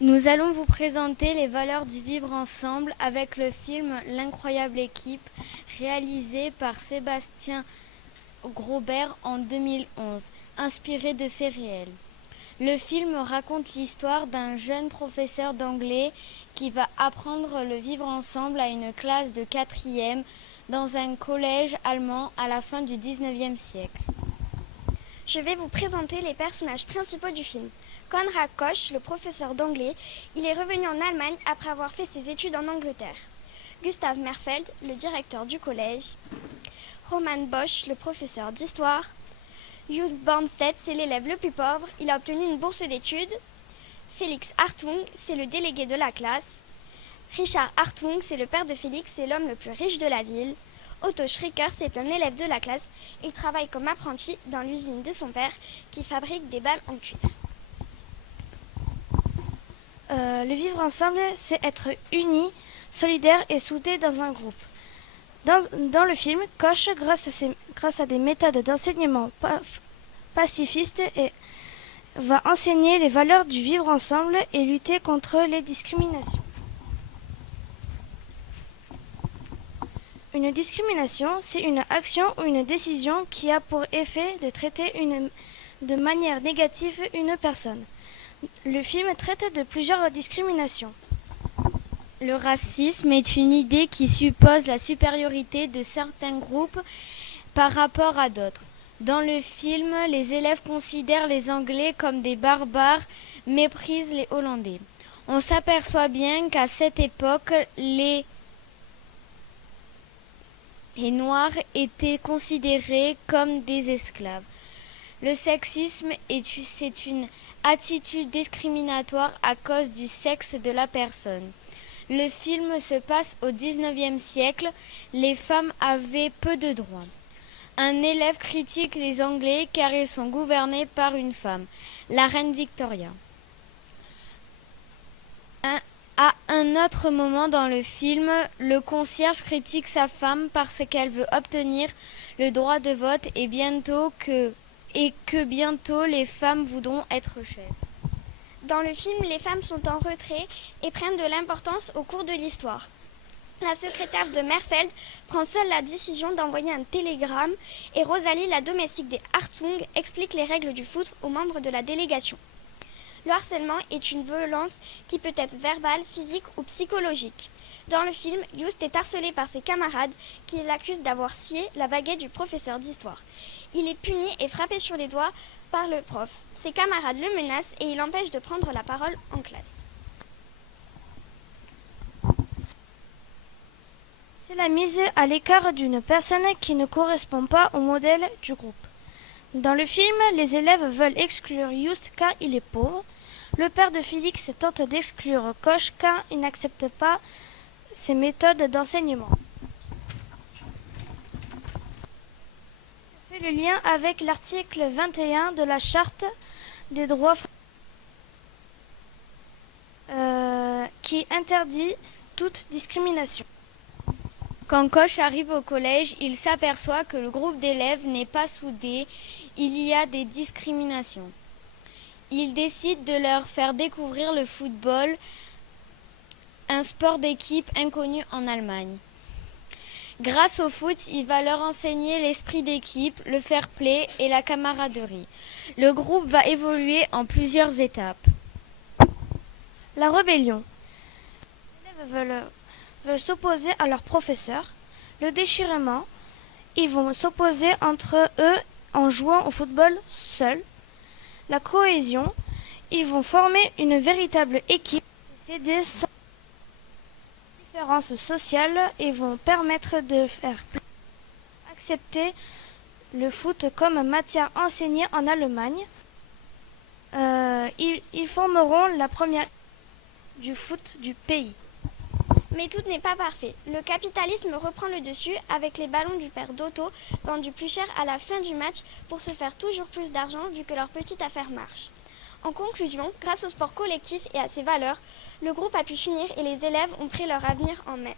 Nous allons vous présenter les valeurs du vivre ensemble avec le film L'incroyable équipe, réalisé par Sébastien Grobert en 2011, inspiré de faits réels. Le film raconte l'histoire d'un jeune professeur d'anglais qui va apprendre le vivre ensemble à une classe de 4e dans un collège allemand à la fin du 19e siècle. Je vais vous présenter les personnages principaux du film. Konrad Koch, le professeur d'anglais, il est revenu en Allemagne après avoir fait ses études en Angleterre. Gustav Merfeld, le directeur du collège. Roman Bosch, le professeur d'histoire. Joost Bornstedt, c'est l'élève le plus pauvre, il a obtenu une bourse d'études. Félix Hartung, c'est le délégué de la classe. Richard Hartung, c'est le père de Félix, c'est l'homme le plus riche de la ville. Otto Schricker, c'est un élève de la classe. Il travaille comme apprenti dans l'usine de son père qui fabrique des balles en cuir. Le vivre ensemble, c'est être unis, solidaires et soudés dans un groupe. Dans le film, Koch, grâce à des méthodes d'enseignement pacifistes, va enseigner les valeurs du vivre ensemble et lutter contre les discriminations. Une discrimination, c'est une action ou une décision qui a pour effet de traiter de manière négative une personne. Le film traite de plusieurs discriminations. Le racisme est une idée qui suppose la supériorité de certains groupes par rapport à d'autres. Dans le film, les élèves considèrent les Anglais comme des barbares, méprisent les Hollandais. On s'aperçoit bien qu'à cette époque, les Noirs étaient considérés comme des esclaves. Le sexisme c'est une attitude discriminatoire à cause du sexe de la personne. Le film se passe au XIXe siècle, les femmes avaient peu de droits. Un élève critique les Anglais car ils sont gouvernés par une femme, la reine Victoria. À un autre moment dans le film, le concierge critique sa femme parce qu'elle veut obtenir le droit de vote et que bientôt les femmes voudront être chefs. Dans le film, les femmes sont en retrait et prennent de l'importance au cours de l'histoire. La secrétaire de Merfeld prend seule la décision d'envoyer un télégramme et Rosalie, la domestique des Hartung, explique les règles du foot aux membres de la délégation. Le harcèlement est une violence qui peut être verbale, physique ou psychologique. Dans le film, Joost est harcelé par ses camarades qui l'accusent d'avoir scié la baguette du professeur d'histoire. Il est puni et frappé sur les doigts par le prof. Ses camarades le menacent et il l'empêchent de prendre la parole en classe. C'est la mise à l'écart d'une personne qui ne correspond pas au modèle du groupe. Dans le film, les élèves veulent exclure Joost car il est pauvre. Le père de Félix tente d'exclure Koch car il n'accepte pas ses méthodes d'enseignement. On fait le lien avec l'article 21 de la Charte des droits qui interdit toute discrimination. Quand Koch arrive au collège, il s'aperçoit que le groupe d'élèves n'est pas soudé, il y a des discriminations. Il décide de leur faire découvrir le football, un sport d'équipe inconnu en Allemagne. Grâce au foot, il va leur enseigner l'esprit d'équipe, le fair play et la camaraderie. Le groupe va évoluer en plusieurs étapes. La rébellion. Les élèves veulent s'opposer à leur professeur. Le déchirement, ils vont s'opposer entre eux en jouant au football seuls. La cohésion, ils vont former une véritable équipe. S'aider sans différences sociales et vont permettre de faire accepter le foot comme matière enseignée en Allemagne. Ils formeront la première du foot du pays. Mais tout n'est pas parfait. Le capitalisme reprend le dessus avec les ballons du père d'Otto vendus plus cher à la fin du match pour se faire toujours plus d'argent vu que leur petite affaire marche. En conclusion, grâce au sport collectif et à ses valeurs, le groupe a pu s'unir et les élèves ont pris leur avenir en main.